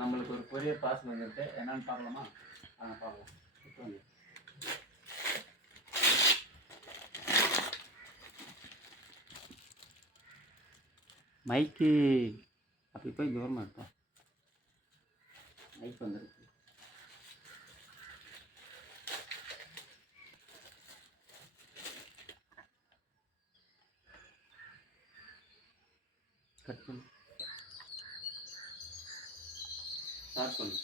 நம்மளுக்கு ஒரு courier parcel வந்துருக்கு, என்னன்னு பார்க்கலாமா? பார்க்கலாம். இப்போ வந்து மைக்கு அப்படி போய் தூரமாக இருக்கும். மைக் வந்துருக்கு. கட் பண்ணு. ஸ்டார்ட் பண்ணு.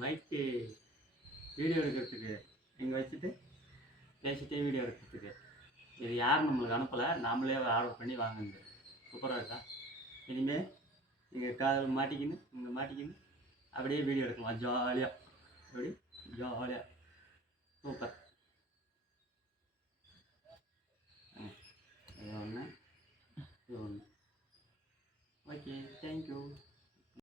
மைக்கு வீடியோ எடுக்கிறதுக்கு இங்கே வச்சுட்டு பேசிட்டே வீடியோ எடுக்கிறதுக்கு. இது யாரும் நம்மளுக்கு அனுப்பலை, நாமளே ஆர்டர் பண்ணி வாங்குங்க. சூப்பராக இருக்கா? இனிமேல் நீங்கள் காதில் மாட்டிக்கின்னு இங்கே மாட்டிக்கின்னு அப்படியே வீடியோ எடுக்கலாம் ஜாலியாக. அப்படி ஜாலியாக சூப்பர். இது ஒன்று, இது ஒன்று. Okay, thank you.